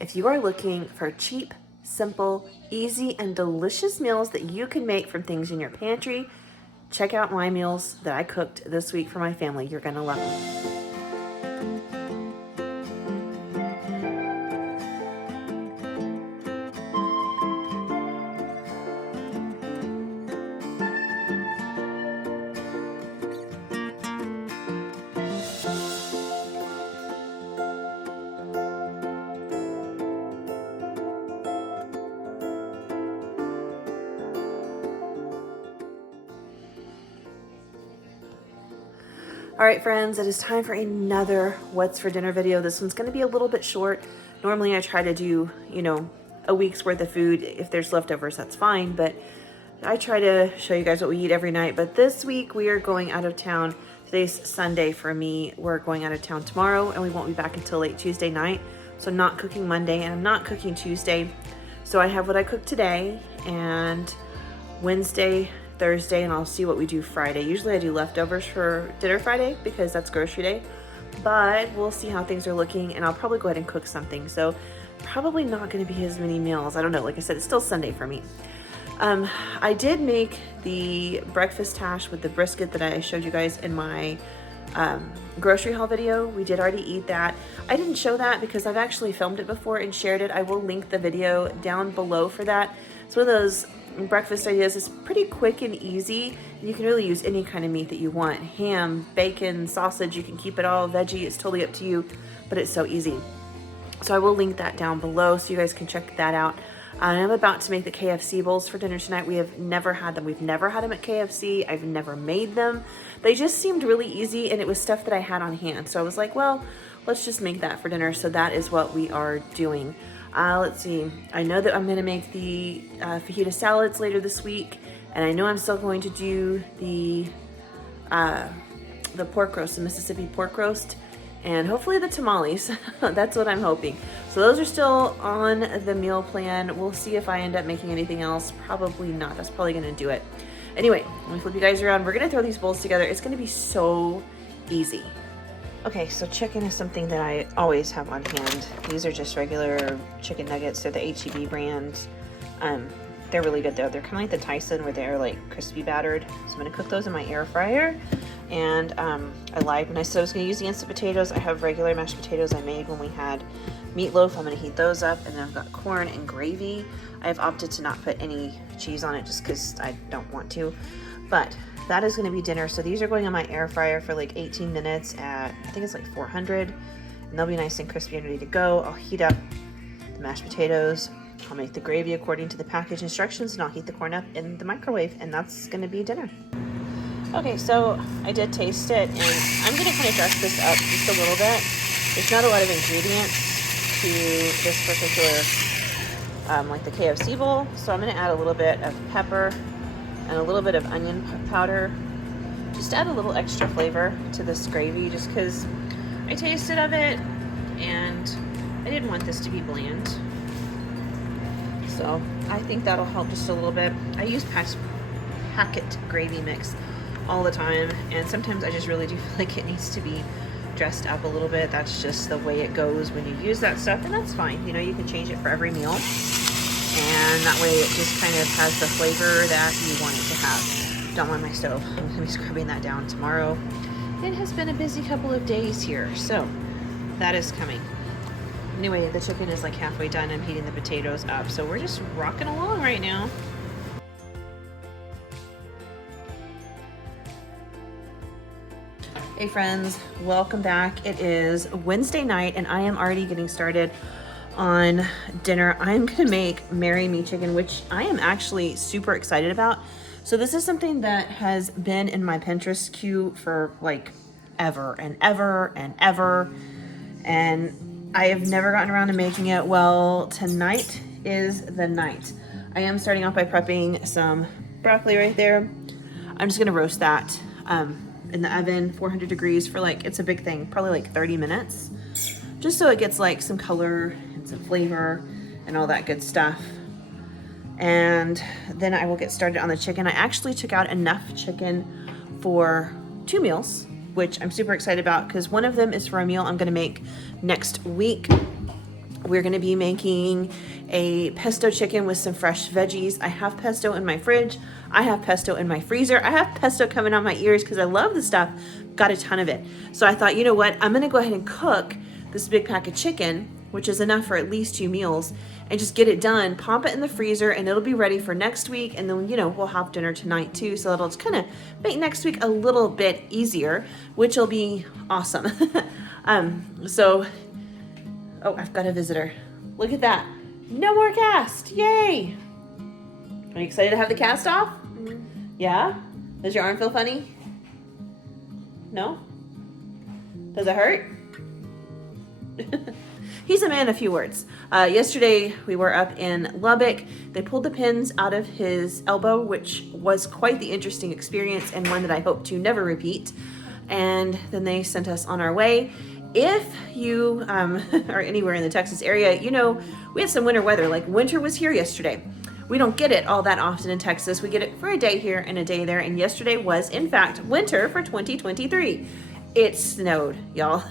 If you are looking for cheap, simple, easy, and delicious meals that you can make from things in your pantry, check out my meals that I cooked this week for my family. You're gonna love them. All right, friends, it is time for another What's for Dinner video. This one's gonna be a little bit short. Normally I try to do, a week's worth of food. If there's leftovers, that's fine, but I try to show you guys what we eat every night. But this week we are going out of town. Today's Sunday for me. We're going out of town tomorrow and we won't be back until late Tuesday night. So I'm not cooking Monday and I'm not cooking Tuesday. So I have what I cooked today and Wednesday, Thursday, and I'll see what we do Friday. Usually I do leftovers for dinner Friday because that's grocery day, but we'll see how things are looking and I'll probably go ahead and cook something. So probably not going to be as many meals. I don't know. Like I said, it's still Sunday for me. I did make the breakfast hash with the brisket that I showed you guys in my grocery haul video. We did already eat that. I didn't show that because I've actually filmed it before and shared it. I will link the video down below for that. It's one of those breakfast ideas. It's pretty quick and easy. You can really use any kind of meat that you want. Ham, bacon, sausage, you can keep it all veggie. It's totally up to you, but it's so easy. So I will link that down below so you guys can check that out. I am about to make the KFC bowls for dinner tonight. We have never had them. We've never had them at KFC. I've never made them. They just seemed really easy and it was stuff that I had on hand. So I was like, well, let's just make that for dinner. So that is what we are doing. Let's see. I know that I'm going to make the fajita salads later this week, and I know I'm still going to do the pork roast, the Mississippi pork roast, and hopefully the tamales. That's what I'm hoping. So those are still on the meal plan. We'll see if I end up making anything else. Probably not. That's probably going to do it. Anyway, let me flip you guys around. We're going to throw these bowls together. It's going to be so easy. Okay, so chicken is something that I always have on hand. These are just regular chicken nuggets. They're the H-E-B brand. They're really good though. They're kind of like the Tyson where they're like crispy battered. So I'm gonna cook those in my air fryer. And I lied when I said I was gonna use the instant potatoes. I have regular mashed potatoes I made when we had meatloaf. I'm gonna heat those up. And then I've got corn and gravy. I have opted to not put any cheese on it just because I don't want to. But that is going to be dinner. So these are going on my air fryer for like 18 minutes at, I think it's like 400. And they'll be nice and crispy and ready to go. I'll heat up the mashed potatoes. I'll make the gravy according to the package instructions and I'll heat the corn up in the microwave and that's going to be dinner. Okay, so I did taste it and I'm going to kind of dress this up just a little bit. There's not a lot of ingredients to this particular, like the KFC bowl. So I'm going to add a little bit of pepper and a little bit of onion powder, just to add a little extra flavor to this gravy, just because I tasted of it and I didn't want this to be bland. So I think that'll help just a little bit. I use packet gravy mix all the time, and sometimes I just really do feel like it needs to be dressed up a little bit. That's just the way it goes when you use that stuff, and that's fine. You know, you can change it for every meal. And that way it just kind of has the flavor that you want it to have. Don't mind my stove. I'm going to be scrubbing that down tomorrow. It has been a busy couple of days here, so that is coming. Anyway, the chicken is like halfway done. I'm heating the potatoes up, so we're just rocking along right now. Hey friends, welcome back. It is Wednesday night and I am already getting started on dinner. I'm gonna make Marry Me chicken, which I am actually super excited about. So this is something that has been in my Pinterest queue for like ever and ever and ever, and I have never gotten around to making it. Well, tonight is the night. I am starting off by prepping some broccoli right there. I'm just gonna roast that in the oven, 400 degrees for like, it's a big thing, probably like 30 minutes, just so it gets like some color some flavor and all that good stuff. And then I will get started on the chicken. I actually took out enough chicken for 2 meals, which I'm super excited about because one of them is for a meal I'm gonna make next week We're gonna be making a pesto chicken with some fresh veggies. I have pesto in my fridge. I have pesto in my freezer. I have pesto coming out my ears because I love the stuff. Got a ton of it. So I thought, you know what? I'm gonna go ahead and cook this big pack of chicken, which is enough for at least 2 meals, and just get it done, pop it in the freezer, and it'll be ready for next week. And then, you know, we'll have dinner tonight too. So that'll just kind of make next week a little bit easier, which will be awesome. Oh, I've got a visitor. Look at that. No more cast. Yay. Are you excited to have the cast off? Mm-hmm. Yeah? Does your arm feel funny? No? Does it hurt? He's a man of few words. Yesterday we were up in Lubbock. They pulled the pins out of his elbow, which was quite the interesting experience and one that I hope to never repeat. And then they sent us on our way. If you are anywhere in the Texas area, you know, we had some winter weather, like winter was here yesterday. We don't get it all that often in Texas. We get it for a day here and a day there. And yesterday was, in fact, winter for 2023. It snowed, y'all.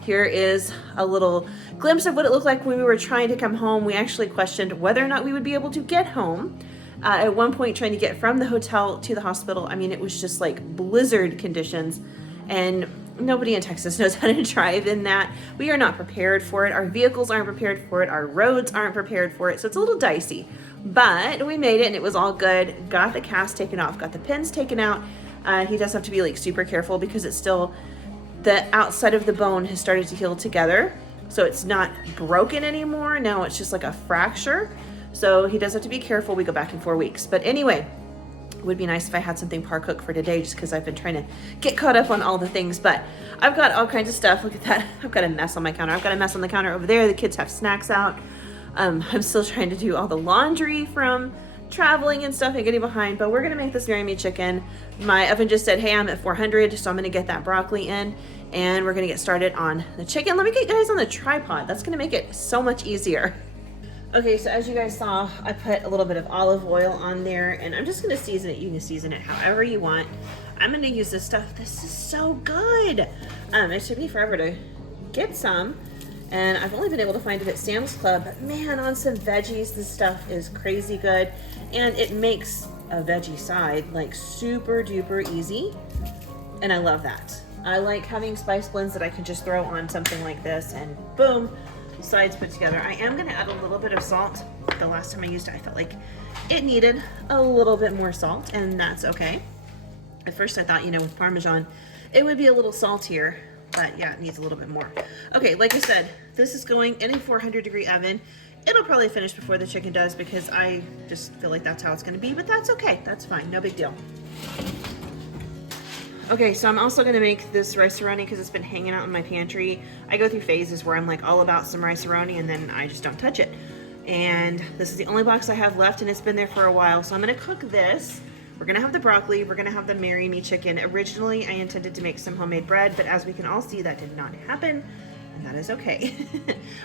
Here is a little glimpse of what it looked like when we were trying to come home. We actually questioned whether or not we would be able to get home. At one point, trying to get from the hotel to the hospital. I mean, it was just like blizzard conditions. And nobody in Texas knows how to drive in that. We are not prepared for it. Our vehicles aren't prepared for it. Our roads aren't prepared for it. So it's a little dicey. But we made it and it was all good. Got the cast taken off. Got the pins taken out. He does have to be like super careful because it's still, the outside of the bone has started to heal together. So it's not broken anymore. Now it's just like a fracture. So he does have to be careful. We go back in 4 weeks. But anyway, it would be nice if I had something par cook for today just because I've been trying to get caught up on all the things. But I've got all kinds of stuff. Look at that. I've got a mess on my counter. I've got a mess on the counter over there. The kids have snacks out. I'm still trying to do all the laundry from traveling and stuff and getting behind. But we're going to make this Mary Me chicken. My oven just said, hey, I'm at 400. So I'm going to get that broccoli in. And we're going to get started on the chicken. Let me get you guys on the tripod. That's going to make it so much easier. Okay, so as you guys saw, I put a little bit of olive oil on there, and I'm just gonna season it. You can season it however you want. I'm gonna use this stuff. This is so good. It took me forever to get some, and I've only been able to find it at Sam's Club. But man, on some veggies, this stuff is crazy good, and it makes a veggie side like super duper easy, and I love that. I like having spice blends that I can just throw on something like this, and boom. Sides put together. I am going to add a little bit of salt. The last time I used it, I felt like it needed a little bit more salt, and that's okay. At first I thought, you know, with Parmesan, it would be a little saltier, but yeah, it needs a little bit more. Okay, like I said, this is going in a 400-degree oven. It'll probably finish before the chicken does because I just feel like that's how it's going to be, but that's okay. That's fine. No big deal. Okay, so I'm also gonna make this rice-a-roni because it's been hanging out in my pantry. I go through phases where I'm like all about some rice-a-roni and then I just don't touch it. And this is the only box I have left and it's been there for a while. So I'm gonna cook this. We're gonna have the broccoli, we're gonna have the Mary Me chicken. Originally, I intended to make some homemade bread, but as we can all see, that did not happen. And that is okay.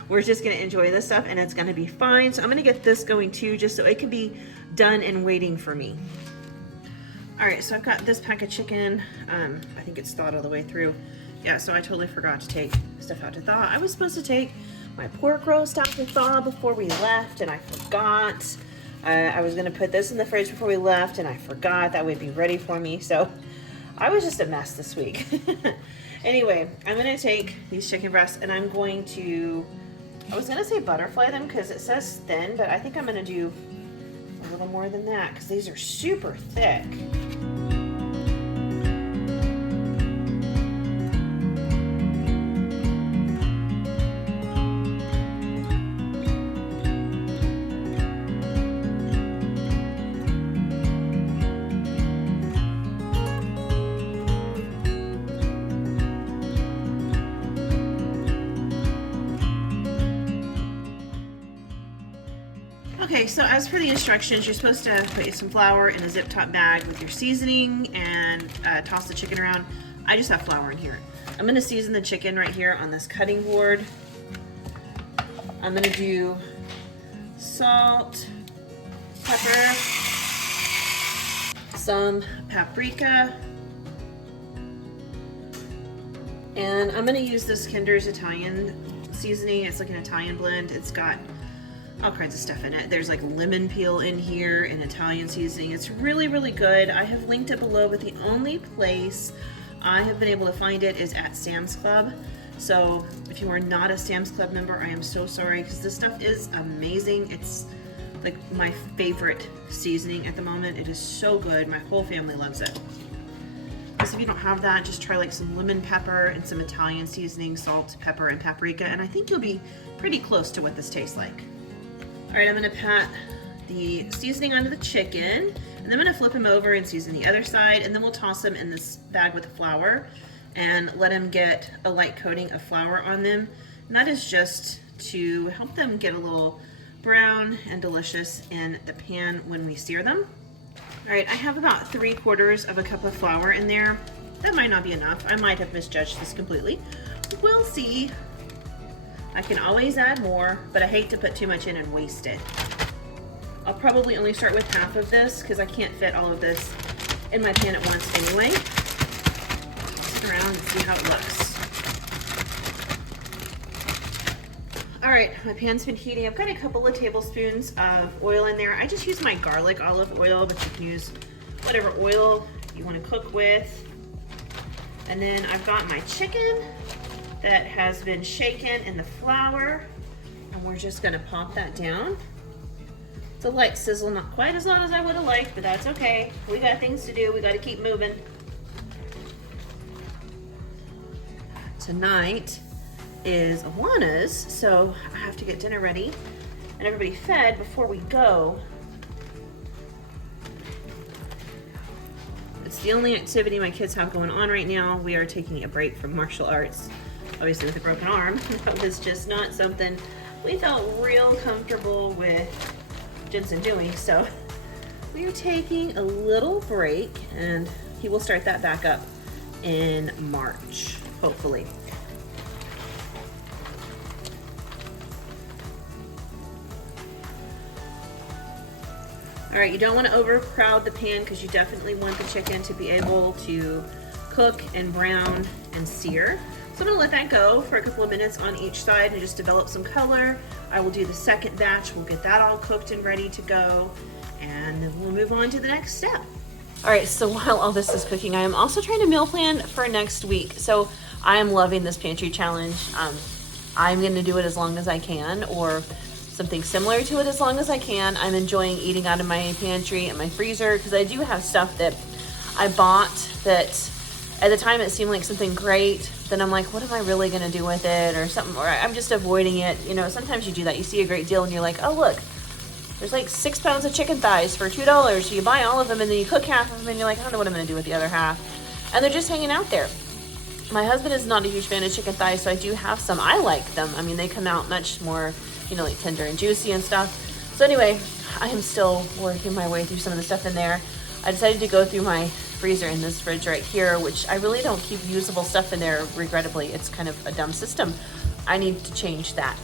We're just gonna enjoy this stuff and it's gonna be fine. So I'm gonna get this going too, just so it can be done and waiting for me. All right, so I've got this pack of chicken. I think it's thawed all the way through. Yeah, so I totally forgot to take stuff out to thaw. I was supposed to take my pork roast out to thaw before we left, and I forgot. I was gonna put this in the fridge before we left, and I forgot. That would be ready for me. So I was just a mess this week. Anyway, I'm gonna take these chicken breasts, and I'm going to, I was gonna say butterfly them because it says thin, but I think I'm gonna do a little more than that because these are super thick. Okay, so as for the instructions, you're supposed to put some flour in a zip top bag with your seasoning and toss the chicken around. I just have flour in here. I'm gonna season the chicken right here on this cutting board. I'm gonna do salt, pepper, some paprika, and I'm gonna use this Kinder's Italian seasoning. It's like an Italian blend. It's got all kinds of stuff in it. There's like lemon peel in here and Italian seasoning. It's really, really good. I have linked it below, but the only place I have been able to find it is at Sam's Club. So if you are not a Sam's Club member, I am so sorry, because this stuff is amazing. It's like my favorite seasoning at the moment. It is so good. My whole family loves it. So if you don't have that, just try like some lemon pepper and some Italian seasoning, salt, pepper, and paprika, and I think you'll be pretty close to what this tastes like. All right, I'm gonna pat the seasoning onto the chicken, and then I'm gonna flip him over and season the other side, and then we'll toss them in this bag with the flour and let them get a light coating of flour on them. And that is just to help them get a little brown and delicious in the pan when we sear them. All right, I have about 3/4 of a cup of flour in there. That might not be enough. I might have misjudged this completely. We'll see. I can always add more, but I hate to put too much in and waste it. I'll probably only start with half of this because I can't fit all of this in my pan at once anyway. Sit around and see how it looks. All right, my pan's been heating. I've got a couple of tablespoons of oil in there. I just use my garlic olive oil, but you can use whatever oil you want to cook with. And then I've got my chicken that has been shaken in the flour, and we're just gonna pop that down. It's a light sizzle, not quite as loud as I would have liked, but that's okay. We got things to do, we gotta keep moving. Tonight is Alana's, so I have to get dinner ready and everybody fed before we go. It's the only activity my kids have going on right now. We are taking a break from martial arts. Obviously with a broken arm, that was just not something we felt real comfortable with Jensen doing. So we are taking a little break, and he will start that back up in March, hopefully. All right, you don't want to overcrowd the pan because you definitely want the chicken to be able to cook and brown and sear. So I'm gonna let that go for a couple of minutes on each side and just develop some color. I will do the second batch. We'll get that all cooked and ready to go, and then we'll move on to the next step. All right, so while all this is cooking, I am also trying to meal plan for next week. So I am loving this pantry challenge. I'm gonna do it as long as I can, or something similar to it as long as I can. I'm enjoying eating out of my pantry and my freezer because I do have stuff that I bought that at the time it seemed like something great. Then I'm like, what am I really gonna do with it, or something, or I'm just avoiding it. You know, sometimes you do that. You see a great deal and you're like, oh look, there's like 6 pounds of chicken thighs for $2. So you buy all of them and then you cook half of them and you're like, I don't know what I'm gonna do with the other half. And they're just hanging out there. My husband is not a huge fan of chicken thighs, so I do have some. I like them. I mean, they come out much more, you know, like tender and juicy and stuff. So anyway, I am still working my way through some of the stuff in there. I decided to go through my freezer in this fridge right here, which I really don't keep usable stuff in there, regrettably. It's kind of a dumb system. I need to change that.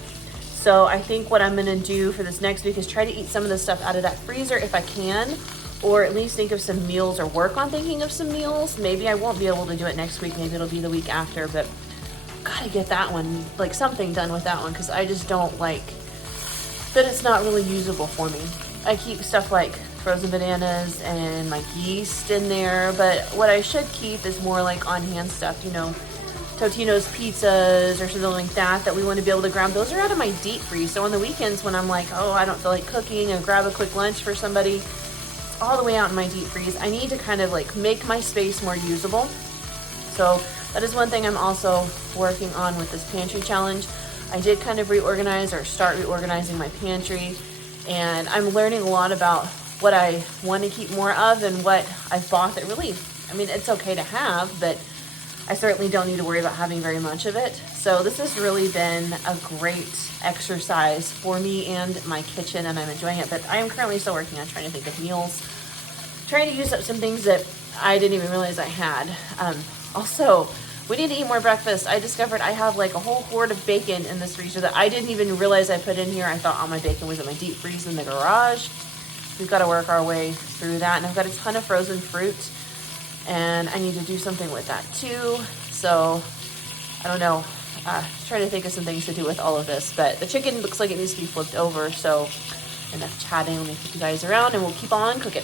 So I think what I'm gonna do for this next week is try to eat some of the stuff out of that freezer if I can, or at least think of some meals or work on thinking of some meals. Maybe I won't be able to do it next week. Maybe it'll be the week after, but gotta get that one, like something done with that one, because I just don't like that it's not really usable for me. I keep stuff like frozen bananas and my yeast in there, but what I should keep is more like on-hand stuff, you know, Totino's pizzas or something like that, that we want to be able to grab. Those are out of my deep freeze. So on the weekends when I'm like, oh, I don't feel like cooking, and grab a quick lunch for somebody, all the way out in my deep freeze. I need to kind of like make my space more usable. So that is one thing I'm also working on with this pantry challenge. I did kind of reorganize or start reorganizing my pantry, and I'm learning a lot about what I want to keep more of and what I've bought that really, I mean, it's okay to have, but I certainly don't need to worry about having very much of it. So this has really been a great exercise for me and my kitchen, and I'm enjoying it. But I am currently still working on trying to think of meals, trying to use up some things that I didn't even realize I had. Also, we need to eat more breakfast. I discovered I have like a whole hoard of bacon in this freezer that I didn't even realize I put in here. I thought all my bacon was in my deep freeze in the garage. We've got to work our way through that. And I've got a ton of frozen fruit, and I need to do something with that too. So I don't know. Trying to think of some things to do with all of this, but the chicken looks like it needs to be flipped over, so enough chatting. Let me flip you guys around and we'll keep on cooking.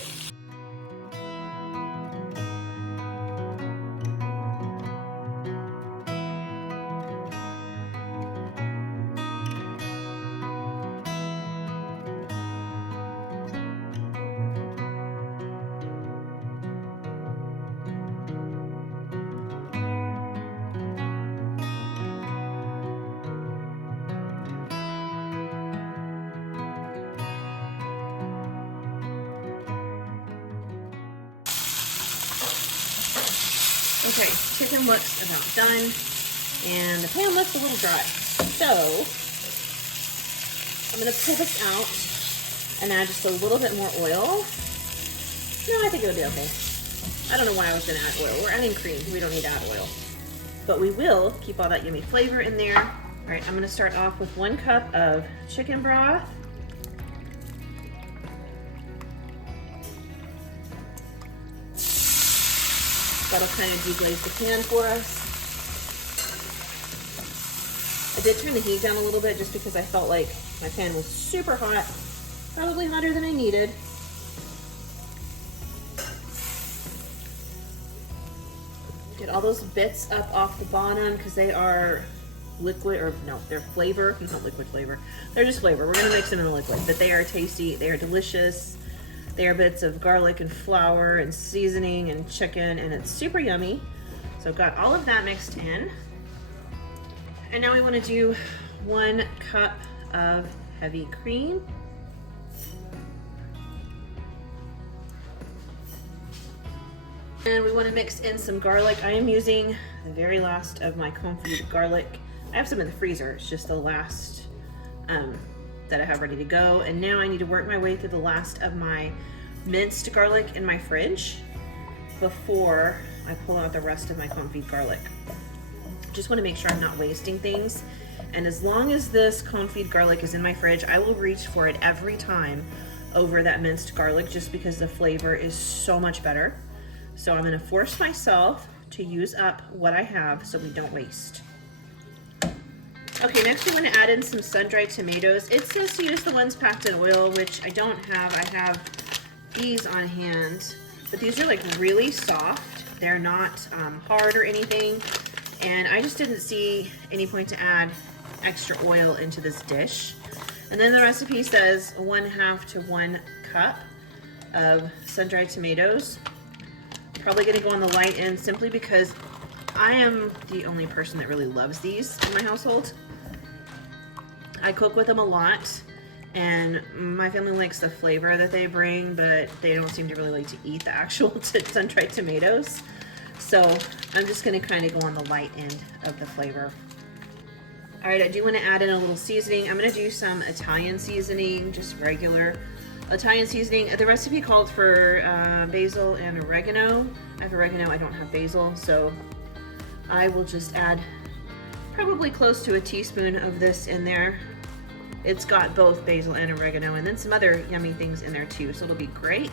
Okay, chicken looks about done, and the pan looks a little dry. So, I'm gonna pull this out and add just a little bit more oil. No, I think it'll be okay. I don't know why I was gonna add oil. We're adding cream, we don't need to add oil. But we will keep all that yummy flavor in there. All right, I'm gonna start off with 1 cup of chicken broth. That'll kind of deglaze the pan for us. I did turn the heat down a little bit just because I felt like my pan was super hot, probably hotter than I needed. Get all those bits up off the bottom because they are liquid, or no, they're flavor, not liquid flavor. They're just flavor. We're gonna mix them in a liquid, but they are tasty, they are delicious. They are bits of garlic and flour and seasoning and chicken, and it's super yummy. So I've got all of that mixed in. And now we want to do 1 cup of heavy cream. And we want to mix in some garlic. I am using the very last of my confit garlic. I have some in the freezer, it's just the last that I have ready to go. And now I need to work my way through the last of my minced garlic in my fridge before I pull out the rest of my confit garlic. Just want to make sure I'm not wasting things. And as long as this confit garlic is in my fridge, I will reach for it every time over that minced garlic just because the flavor is so much better. So I'm going to force myself to use up what I have so we don't waste. Okay, next I'm going to add in some sun-dried tomatoes. It says to use the ones packed in oil, which I don't have. I have these on hand, but these are like really soft. They're not hard or anything, and I just didn't see any point to add extra oil into this dish. And then the recipe says 1/2 to 1 cup of sun-dried tomatoes. Probably going to go on the light end simply because I am the only person that really loves these in my household. I cook with them a lot, and my family likes the flavor that they bring, but they don't seem to really like to eat the actual sun-dried tomatoes. So I'm just going to kind of go on the light end of the flavor. All right, I do want to add in a little seasoning. I'm going to do some Italian seasoning, just regular Italian seasoning. The recipe called for basil and oregano. I have oregano, I don't have basil, so I will just add probably close to a teaspoon of this in there. It's got both basil and oregano, and then some other yummy things in there too, so it'll be great.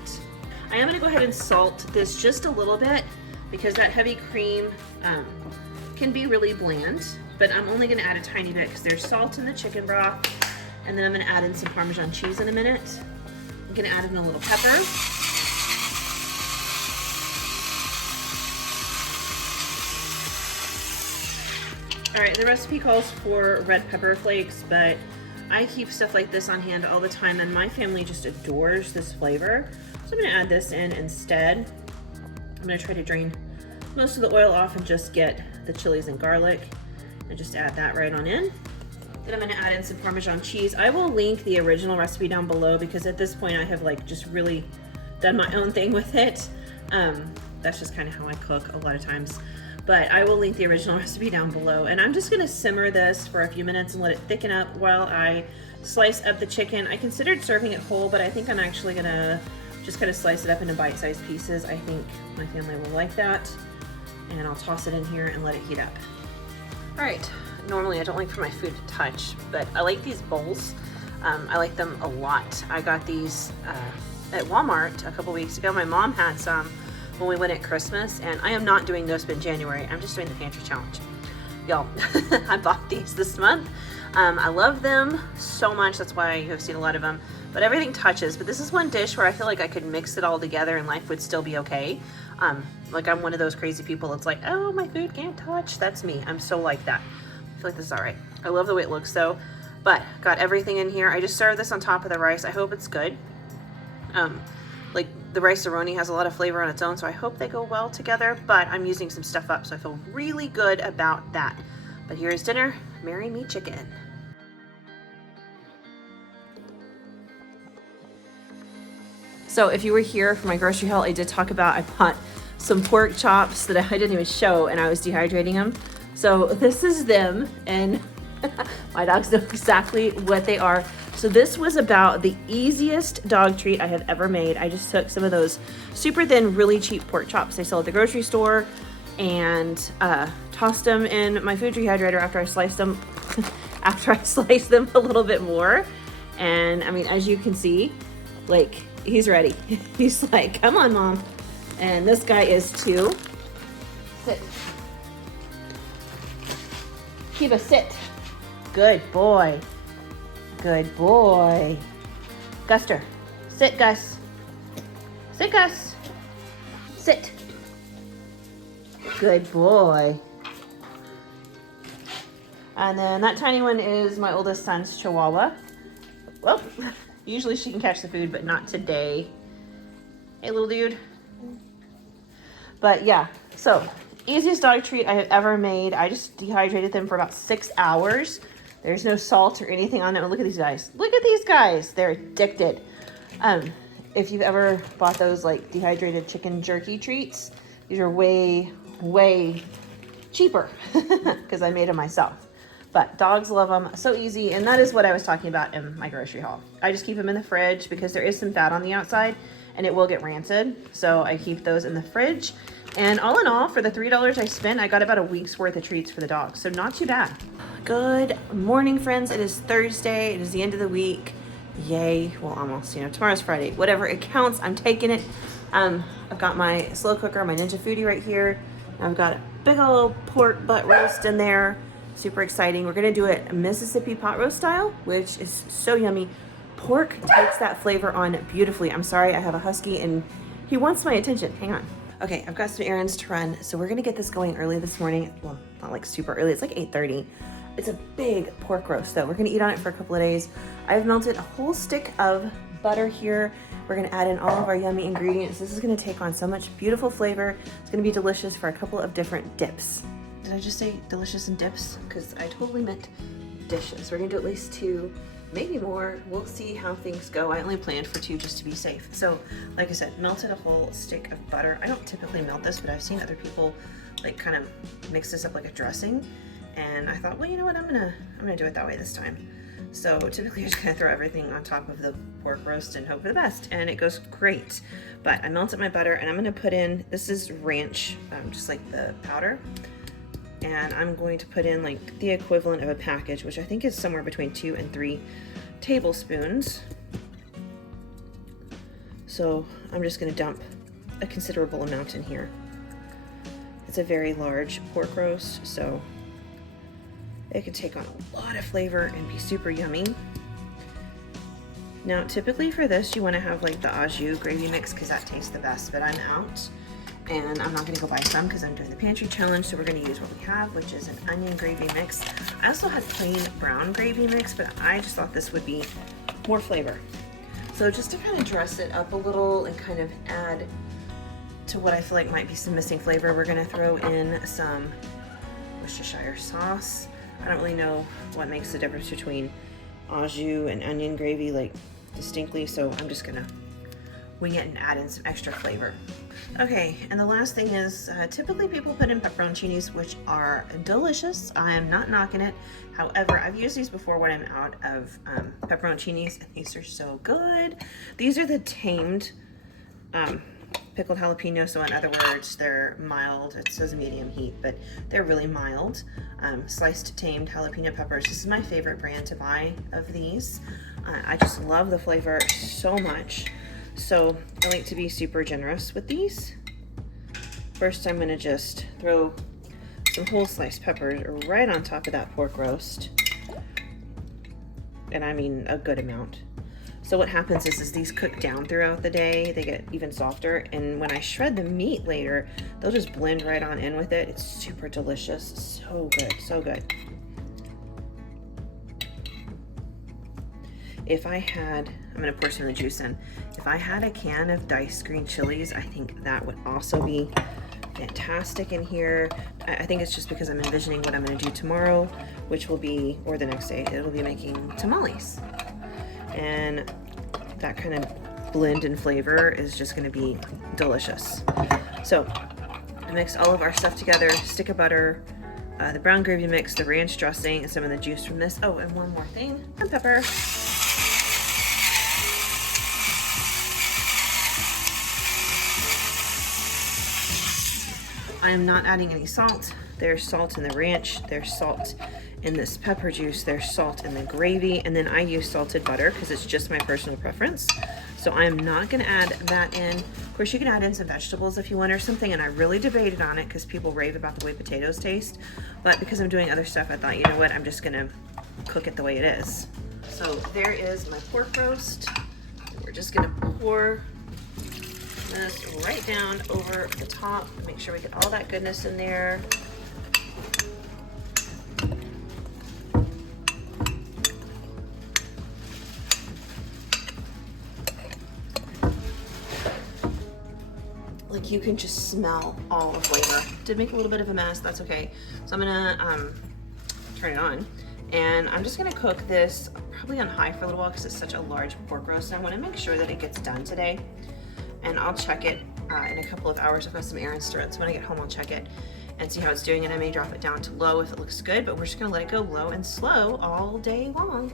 I am going to go ahead and salt this just a little bit because that heavy cream can be really bland, but I'm only going to add a tiny bit because there's salt in the chicken broth, and then I'm going to add in some Parmesan cheese in a minute. I'm going to add in a little pepper. All right, the recipe calls for red pepper flakes, but I keep stuff like this on hand all the time, and my family just adores this flavor. So I'm gonna add this in instead. I'm gonna try to drain most of the oil off and just get the chilies and garlic and just add that right on in. Then I'm gonna add in some Parmesan cheese. I will link the original recipe down below because at this point I have like just really done my own thing with it. That's just kind of how I cook a lot of times. But I will link the original recipe down below, and I'm just gonna simmer this for a few minutes and let it thicken up while I slice up the chicken. I considered serving it whole, but I think I'm actually gonna just kind of slice it up into bite-sized pieces. I think my family will like that, and I'll toss it in here and let it heat up. All right, normally I don't like for my food to touch, but I like these bowls. I like them a lot. I got these at Walmart a couple weeks ago. My mom had some when we went at Christmas, and I am not doing No Spin January. I'm just doing the pantry challenge. y'all, I bought these this month. I love them so much. That's why you have seen a lot of them, but everything touches. But this is one dish where I feel like I could mix it all together and life would still be okay. Like I'm one of those crazy people that's like, oh, my food can't touch. That's me. I'm so like that. I feel like this is all right. I love the way it looks though, but got everything in here. I just served this on top of the rice. I hope it's good. Like the rice-a-roni has a lot of flavor on its own, so I hope they go well together, but I'm using some stuff up, so I feel really good about that. But here's dinner. Marry me chicken. So if you were here for my grocery haul, I did talk about I bought some pork chops that I didn't even show, and I was dehydrating them. So this is them, and my dogs know exactly what they are. So this was about the easiest dog treat I have ever made. I just took some of those super thin, really cheap pork chops they sell at the grocery store and tossed them in my food rehydrator after I sliced them, a little bit more. And I mean, as you can see, like, he's ready. He's like, come on, Mom. And this guy is too. Sit. Kiba, sit. Good boy. Good boy. Guster. Sit, Gus. Sit, Gus. Sit. Good boy. And then that tiny one is my oldest son's Chihuahua. Well, usually she can catch the food, but not today. Hey, little dude. But yeah, so easiest dog treat I have ever made. I just dehydrated them for about 6 hours. There's no salt or anything on them. Look at these guys. Look at these guys. They're addicted. If you've ever bought those like dehydrated chicken jerky treats, these are way, way cheaper because I made them myself. But dogs love them. So easy. And that is what I was talking about in my grocery haul. I just keep them in the fridge because there is some fat on the outside and it will get rancid. So I keep those in the fridge. And all in all, for the $3 I spent, I got about a week's worth of treats for the dogs. So not too bad. Good morning, friends. It is Thursday. It is the end of the week. Yay. Well, almost, you know, tomorrow's Friday. Whatever it counts, I'm taking it. I've got my slow cooker, my Ninja Foodie right here. I've got a big old pork butt roast in there. Super exciting. We're gonna do it Mississippi pot roast style, which is so yummy. Pork takes that flavor on beautifully. I'm sorry, I have a husky and he wants my attention. Hang on. Okay, I've got some errands to run, so we're gonna get this going early this morning. Well, not like super early, it's like 8:30. It's a big pork roast though. We're gonna eat on it for a couple of days. I've melted a whole stick of butter here. We're gonna add in all of our yummy ingredients. This is gonna take on so much beautiful flavor. It's gonna be delicious for a couple of different dips. Did I just say delicious and dips? Because I totally meant dishes. We're gonna do at least 2, maybe more. We'll see how things go. I only planned for 2 just to be safe. So like I said, melted a whole stick of butter. I don't typically melt this, but I've seen other people like kind of mix this up like a dressing. And I thought, well, you know what? I'm gonna do it that way this time. So typically I'm just gonna throw everything on top of the pork roast and hope for the best, and it goes great. But I melted my butter and I'm gonna put in, this is ranch, just like the powder. And I'm going to put in like the equivalent of a package, which I think is somewhere between 2 and 3 tablespoons. So I'm just gonna dump a considerable amount in here. It's a very large pork roast, so it could take on a lot of flavor and be super yummy. Now, typically for this, you wanna have like the au jus gravy mix because that tastes the best, but I'm out. And I'm not gonna go buy some because I'm doing the pantry challenge, so we're gonna use what we have, which is an onion gravy mix. I also had plain brown gravy mix, but I just thought this would be more flavor. So just to kind of dress it up a little and kind of add to what I feel like might be some missing flavor, we're gonna throw in some Worcestershire sauce. I don't really know what makes the difference between au jus and onion gravy like distinctly, so I'm just gonna wing it and add in some extra flavor. Okay, and the last thing is, typically people put in pepperoncinis, which are delicious. I am not knocking it. However, I've used these before when I'm out of pepperoncinis, and these are so good. These are the tamed pickled jalapeno, so in other words, they're mild. It says medium heat, but they're really mild. Sliced tamed jalapeno peppers. This is my favorite brand to buy of these. I just love the flavor so much. So I like to be super generous with these. First, I'm gonna just throw some whole sliced peppers right on top of that pork roast. And I mean a good amount. So what happens is these cook down throughout the day, they get even softer, and when I shred the meat later, they'll just blend right on in with it. It's super delicious, so good, so good. If I had, I'm gonna pour some of the juice in. If I had a can of diced green chilies, I think that would also be fantastic in here. I think it's just because I'm envisioning what I'm gonna do tomorrow, which will be, or the next day, it'll be making tamales. And that kind of blend and flavor is just gonna be delicious. So I mix all of our stuff together, stick of butter, the brown gravy mix, the ranch dressing, and some of the juice from this. Oh, and one more thing, and pepper. I am not adding any salt. There's salt in the ranch, there's salt in this pepper juice, there's salt in the gravy, and then I use salted butter because it's just my personal preference. So I am not gonna add that in. Of course, you can add in some vegetables if you want or something, and I really debated on it because people rave about the way potatoes taste. But because I'm doing other stuff, I thought, you know what, I'm just gonna cook it the way it is. So there is my pork roast. We're just gonna pour this right down over the top. Make sure we get all that goodness in there. Like you can just smell all the flavor. Did make a little bit of a mess, that's okay. So I'm gonna turn it on, and I'm just gonna cook this probably on high for a little while because it's such a large pork roast. And I wanna make sure that it gets done today. And I'll check it in a couple of hours. I've got some errands to run, so when I get home I'll check it and see how it's doing, and I may drop it down to low if it looks good, but we're just gonna let it go low and slow all day long.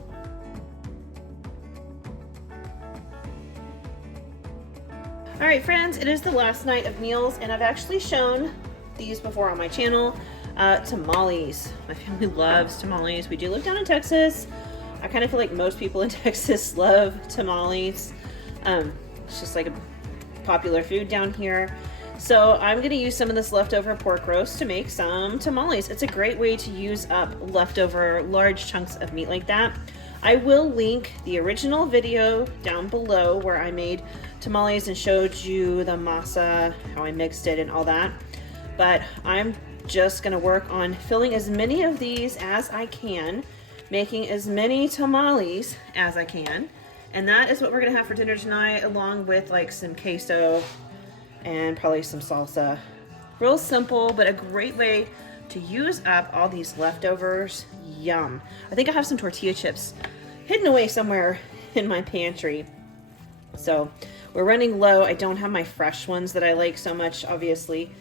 All right, friends, it is the last night of meals, and I've actually shown these before on my channel. Tamales. My family loves tamales. We do live down in Texas. I kind of feel like most people in Texas love tamales. It's just like a popular food down here. So I'm gonna use some of this leftover pork roast to make some tamales. It's a great way to use up leftover large chunks of meat like that. I will link the original video down below where I made tamales and showed you the masa, how I mixed it and all that. But I'm just gonna work on filling as many of these as I can, making as many tamales as I can. And that is what we're gonna have for dinner tonight, along with like some queso and probably some salsa. Real simple, but a great way to use up all these leftovers. Yum. I think I have some tortilla chips hidden away somewhere in my pantry. So we're running low. I don't have my fresh ones that I like so much, obviously.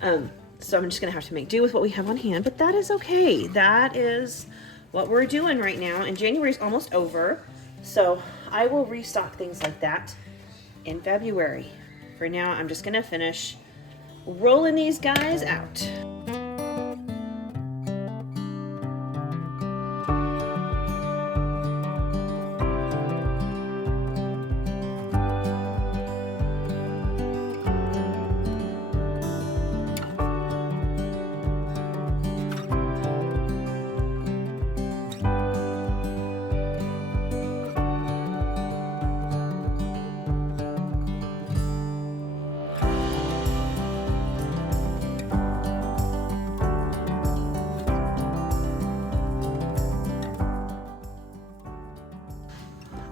So I'm just gonna have to make do with what we have on hand, but that is okay. That is what we're doing right now. And January's almost over. So I will restock things like that in February. For now, I'm just gonna finish rolling these guys out.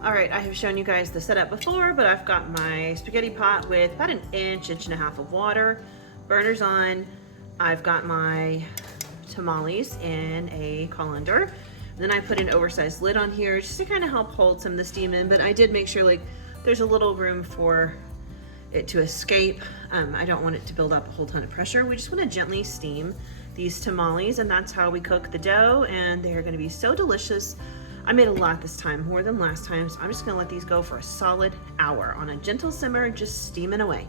All right, I have shown you guys the setup before, but I've got my spaghetti pot with about an inch and a half of water, burners on. I've got my tamales in a colander. And then I put an oversized lid on here just to kind of help hold some of the steam in, but I did make sure like there's a little room for it to escape. I don't want it to build up a whole ton of pressure. We just want to gently steam these tamales, and that's how we cook the dough, and they're going to be so delicious. I made a lot this time, more than last time, so I'm just gonna let these go for a solid hour on a gentle simmer, just steaming away.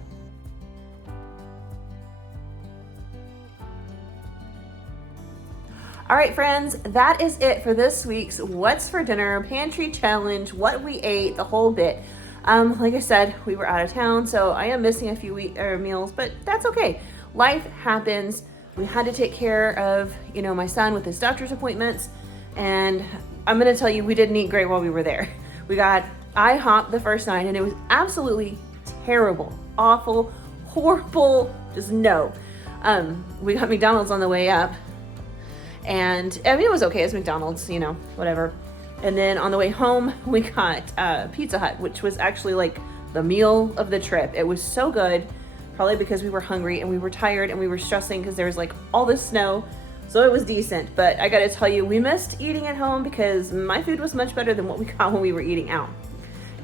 All right, friends, that is it for this week's What's for Dinner Pantry Challenge, what we ate, the whole bit. Like I said, we were out of town, so I am missing a few meals, but that's okay. Life happens. we had to take care of, you know, my son with his doctor's appointments. And I'm gonna tell you, we didn't eat great while we were there. We got IHOP the first night and it was absolutely terrible, awful, horrible, just no. We got McDonald's on the way up and I mean, it was okay, it's McDonald's, you know, whatever. And then on the way home, we got Pizza Hut, which was actually like the meal of the trip. It was so good, probably because we were hungry and we were tired and we were stressing because there was like all this snow. So it was decent, but I gotta tell you, we missed eating at home because my food was much better than what we got when we were eating out.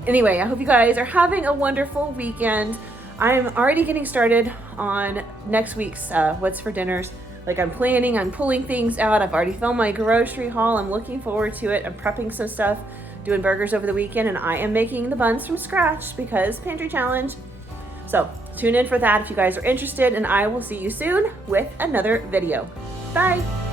Anyway, I hope you guys are having a wonderful weekend. I'm already getting started on next week's What's for Dinners. Like I'm pulling things out. I've already filmed my grocery haul. I'm looking forward to it. I'm prepping some stuff, doing burgers over the weekend, and I am making the buns from scratch because Pantry Challenge. So tune in for that if you guys are interested, and I will see you soon with another video. Bye.